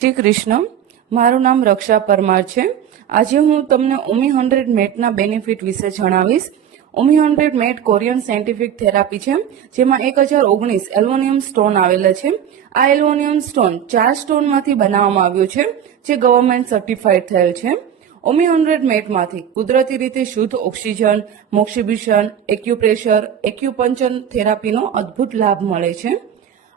શ્રી કૃષ્ણ. મારું નામ રક્ષા પરમાર છે. આજે હું તમને ઓમી 100 મેટના બેનિફિટ વિશે જણાવીશ. ઓમી 100 મેટ કોરિયન સાયન્ટિફિક થેરાપી છે, જેમાં 1019 એલ્યુમિનિયમ સ્ટોન આવેલા છે. આ એલ્યુમિનિયમ સ્ટોન 4 સ્ટોનમાંથી બનાવવામાં આવ્યો છે, જે ગવર્મેન્ટ સર્ટિફાઈડ થયેલ છે. ઓમી 100 મેટમાંથી કુદરતી રીતે શુદ્ધ ઓક્સિજન, મોક્સિબ્યુશન, એક્યુપ્રેશર, એક્યુપંચર થેરાપીનો અદ્ભુત લાભ મળે છે.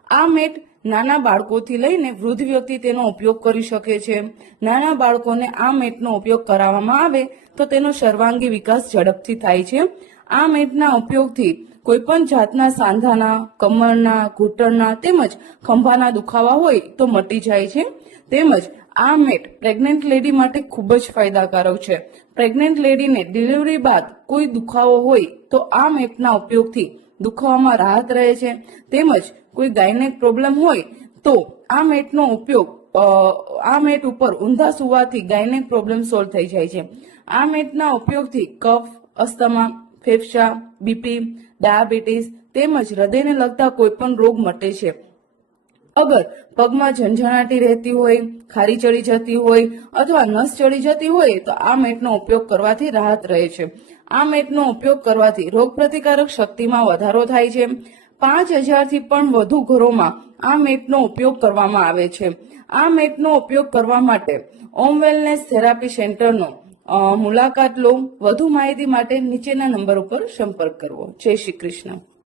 આ મેટ નાના બાળકોથી લઈને વૃદ્ધ વ્યક્તિ તેનો ઉપયોગ કરી શકે છે. નાના બાળકોને આ મેટનો ઉપયોગ કરાવવામાં આવે તો તેનો સર્વાંગી વિકાસ ઝડપથી થાય છે. આ મેટના ઉપયોગથી કોઈપણ જાતના સાંધાના, કમરના, ઘૂંટણના તેમજ ખંભાના દુખાવા હોય તો મટી જાય છે. તેમજ આ મેટ પ્રેગ્નન્ટ લેડી માટે ખૂબ જ ફાયદાકારક છે. પ્રેગ્નન્ટ લેડીને ડિલિવરી બાદ કોઈ દુખાવો હોય તો આ મેટના ઉપયોગથી દુખાવામાં રાહત રહે છે. તેમજ કોઈ ગાયનેક પ્રોબ્લેમ હોય તો આ મેટનો ઉપયોગ આ મેટ ઉપર ઊંધા સુવાથી ગાયનેક પ્રોબ્લેમ સોલ્વ થઈ જાય છે. આ મેટના ઉપયોગથી કફ, અસ્થમા, ફેફસા, બીપી, ડાયાબિટીસ તેમજ હૃદયને લગતા કોઈ પણ રોગ મટે છે. અગર પગમાં ઝંઝણાટી રહેતી હોય, ખારી ચડી જતી હોય અથવા નસ ચડી જતી હોય તો આ મેટનો ઉપયોગ કરવાથી રાહત રહે છે. આ મેટનો ઉપયોગ કરવાથી રોગ પ્રતિકારક શક્તિમાં વધારો થાય છે. 5000 થી પણ વધુ ઘરોમાં આ મેટનો ઉપયોગ કરવામાં આવે છે. આ મેટનો ઉપયોગ કરવા માટે ઓમ વેલનેસ થેરાપી સેન્ટરનો મુલાકાત લો. વધુ માહિતી માટે નીચેના નંબર ઉપર સંપર્ક કરવો. જય શ્રી કૃષ્ણ.